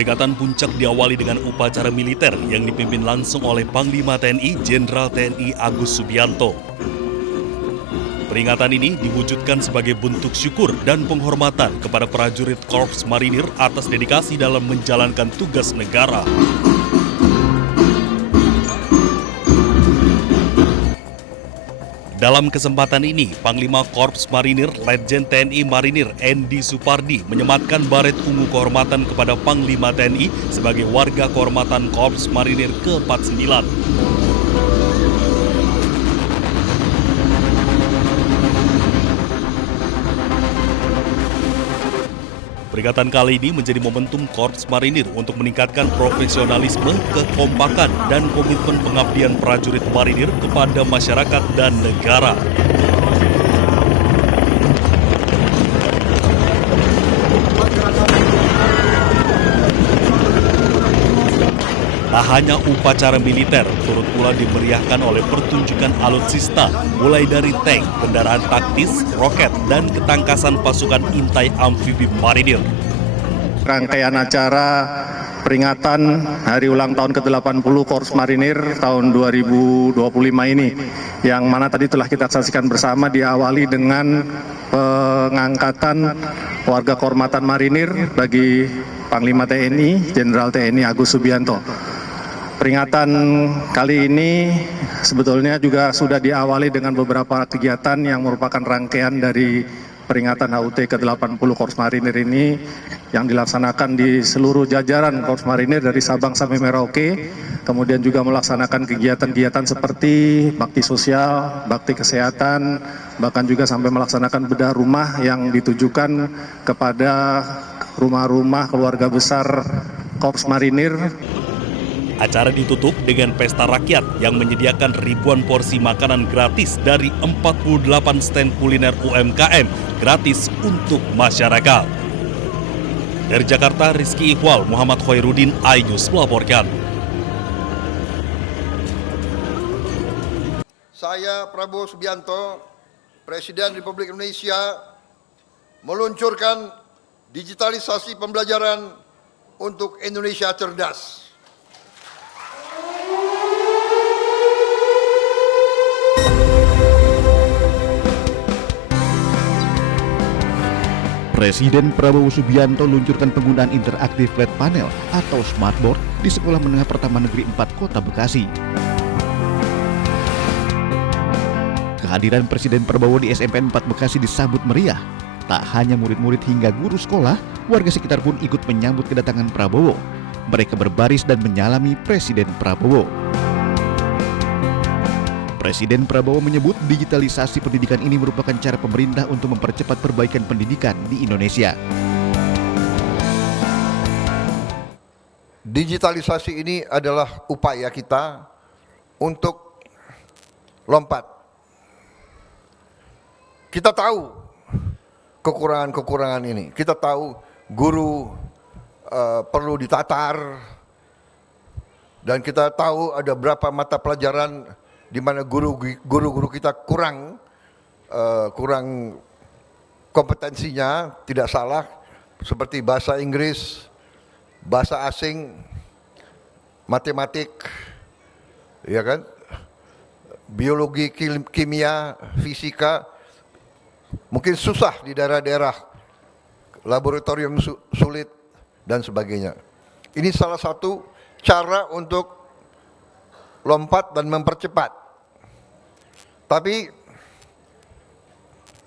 Peringatan puncak diawali dengan upacara militer yang dipimpin langsung oleh Panglima TNI Jenderal TNI Agus Subianto. Peringatan ini diwujudkan sebagai bentuk syukur dan penghormatan kepada prajurit Korps Marinir atas dedikasi dalam menjalankan tugas negara. Dalam kesempatan ini, Panglima Korps Marinir Letjen TNI Marinir Endi Supardi menyematkan baret ungu kehormatan kepada Panglima TNI sebagai warga kehormatan Korps Marinir ke-49. Peringatan kali ini menjadi momentum Korps Marinir untuk meningkatkan profesionalisme, kekompakan, dan komitmen pengabdian prajurit marinir kepada masyarakat dan negara. Tak hanya upacara militer, turut pula dimeriahkan oleh pertunjukan alutsista, mulai dari tank, kendaraan taktis, roket, dan ketangkasan pasukan intai amfibi marinir. Rangkaian acara peringatan Hari Ulang Tahun ke-80 Korps Marinir tahun 2025 ini, yang mana tadi telah kita saksikan bersama, diawali dengan pengangkatan warga kehormatan marinir bagi Panglima TNI Jenderal TNI Agus Subianto. Peringatan kali ini sebetulnya juga sudah diawali dengan beberapa kegiatan yang merupakan rangkaian dari peringatan HUT ke-80 Korps Marinir ini yang dilaksanakan di seluruh jajaran Korps Marinir dari Sabang sampai Merauke, kemudian juga melaksanakan kegiatan-kegiatan seperti bakti sosial, bakti kesehatan, bahkan juga sampai melaksanakan bedah rumah yang ditujukan kepada rumah-rumah keluarga besar Korps Marinir. Acara ditutup dengan pesta rakyat yang menyediakan ribuan porsi makanan gratis dari 48 stand kuliner UMKM gratis untuk masyarakat. Dari Jakarta, Rizky Iqbal, Muhammad Khairuddin, iNews melaporkan. Saya Prabowo Subianto, Presiden Republik Indonesia, meluncurkan digitalisasi pembelajaran untuk Indonesia cerdas. Presiden Prabowo Subianto luncurkan penggunaan interaktif flat panel atau smartboard di Sekolah Menengah Pertama Negeri 4 Kota Bekasi. Kehadiran Presiden Prabowo di SMPN 4 Bekasi disambut meriah. Tak hanya murid-murid hingga guru sekolah, warga sekitar pun ikut menyambut kedatangan Prabowo. Mereka berbaris dan menyalami Presiden Prabowo. Presiden Prabowo menyebut digitalisasi pendidikan ini merupakan cara pemerintah untuk mempercepat perbaikan pendidikan di Indonesia. Digitalisasi ini adalah upaya kita untuk lompat. Kita tahu kekurangan-kekurangan ini. Kita tahu guru perlu ditatar, dan kita tahu ada berapa mata pelajaran di mana guru-guru kita kurang kompetensinya, tidak salah, seperti bahasa Inggris, bahasa asing, matematik, ya kan, biologi, kimia, fisika, mungkin susah di daerah-daerah, laboratorium sulit dan sebagainya. Ini salah satu cara untuk lompat dan mempercepat. Tapi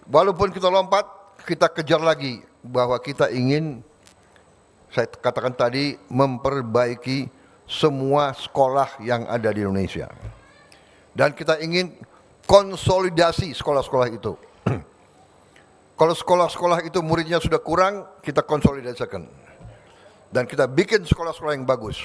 walaupun kita lompat, kita kejar lagi bahwa kita ingin, saya katakan tadi, memperbaiki semua sekolah yang ada di Indonesia. Dan kita ingin konsolidasi sekolah-sekolah itu. Kalau sekolah-sekolah itu muridnya sudah kurang, kita konsolidasikan. Dan kita bikin sekolah-sekolah yang bagus.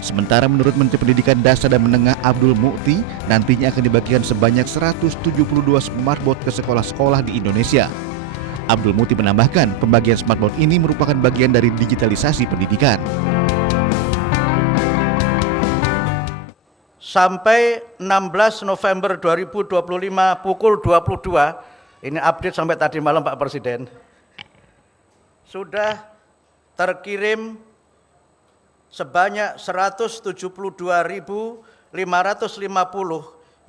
Sementara menurut Menteri Pendidikan Dasar dan Menengah Abdul Mu'ti, nantinya akan dibagikan sebanyak 172 smartboard ke sekolah-sekolah di Indonesia. Abdul Mu'ti menambahkan, pembagian smartboard ini merupakan bagian dari digitalisasi pendidikan. Sampai 16 November 2025 pukul 22, ini update sampai tadi malam Pak Presiden, sudah terkirim sebanyak 172.550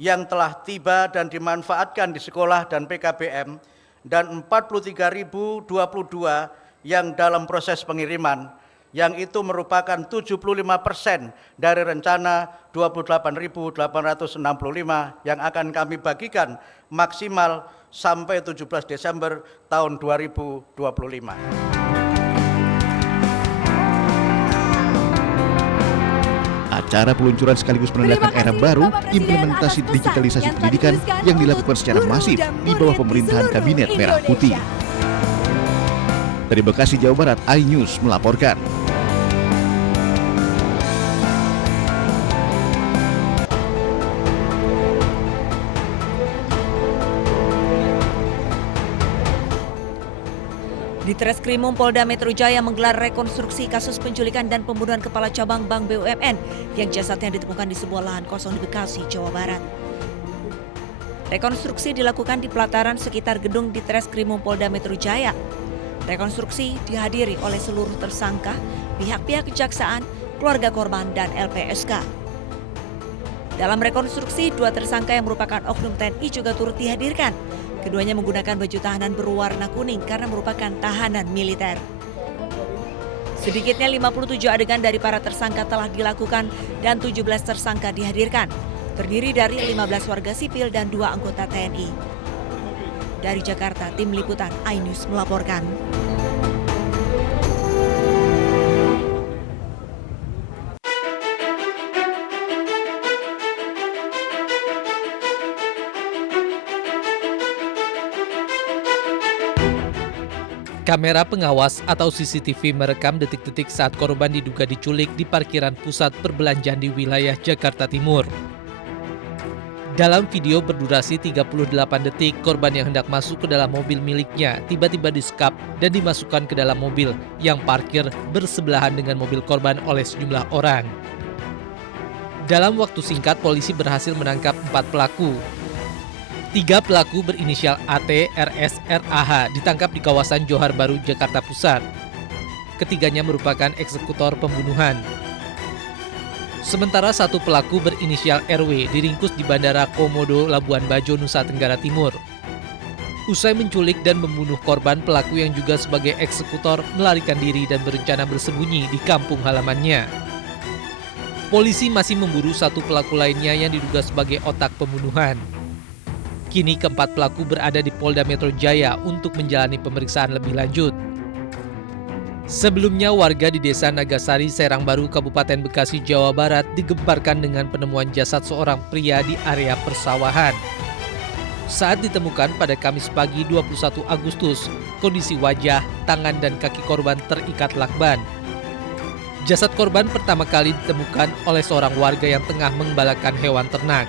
yang telah tiba dan dimanfaatkan di sekolah dan PKBM, dan 43.022 yang dalam proses pengiriman, yang itu merupakan 75% dari rencana 28.865 yang akan kami bagikan maksimal sampai 17 Desember tahun 2025. Acara peluncuran sekaligus menandakan era baru implementasi digitalisasi pendidikan yang dilakukan secara masif di bawah pemerintahan Kabinet Merah Putih. Dari Bekasi, Jawa Barat, iNews melaporkan. Ditreskrimum Polda Metro Jaya menggelar rekonstruksi kasus penculikan dan pembunuhan Kepala Cabang Bank BUMN yang jasadnya ditemukan di sebuah lahan kosong di Bekasi, Jawa Barat. Rekonstruksi dilakukan di pelataran sekitar gedung Ditreskrimum Polda Metro Jaya. Rekonstruksi dihadiri oleh seluruh tersangka, pihak-pihak kejaksaan, keluarga korban, dan LPSK. Dalam rekonstruksi, 2 tersangka yang merupakan oknum TNI juga turut dihadirkan. Keduanya menggunakan baju tahanan berwarna kuning karena merupakan tahanan militer. Sedikitnya 57 adegan dari para tersangka telah dilakukan dan 17 tersangka dihadirkan. Terdiri dari 15 warga sipil dan 2 anggota TNI. Dari Jakarta, Tim Liputan iNews melaporkan. Kamera pengawas atau CCTV merekam detik-detik saat korban diduga diculik di parkiran pusat perbelanjaan di wilayah Jakarta Timur. Dalam video berdurasi 38 detik, korban yang hendak masuk ke dalam mobil miliknya tiba-tiba disekap dan dimasukkan ke dalam mobil yang parkir bersebelahan dengan mobil korban oleh sejumlah orang. Dalam waktu singkat, polisi berhasil menangkap 4 pelaku. 3 pelaku berinisial AT, RS, RAH ditangkap di kawasan Johar Baru, Jakarta Pusat. Ketiganya merupakan eksekutor pembunuhan. Sementara 1 pelaku berinisial RW diringkus di Bandara Komodo, Labuan Bajo, Nusa Tenggara Timur. Usai menculik dan membunuh korban, pelaku yang juga sebagai eksekutor melarikan diri dan berencana bersembunyi di kampung halamannya. Polisi masih memburu 1 pelaku lainnya yang diduga sebagai otak pembunuhan. Kini keempat pelaku berada di Polda Metro Jaya untuk menjalani pemeriksaan lebih lanjut. Sebelumnya warga di Desa Nagasari, Serang Baru, Kabupaten Bekasi, Jawa Barat digemparkan dengan penemuan jasad seorang pria di area persawahan. Saat ditemukan pada Kamis pagi 21 Agustus, kondisi wajah, tangan, dan kaki korban terikat lakban. Jasad korban pertama kali ditemukan oleh seorang warga yang tengah mengembalakan hewan ternak.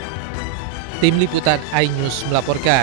Tim Liputan iNews melaporkan.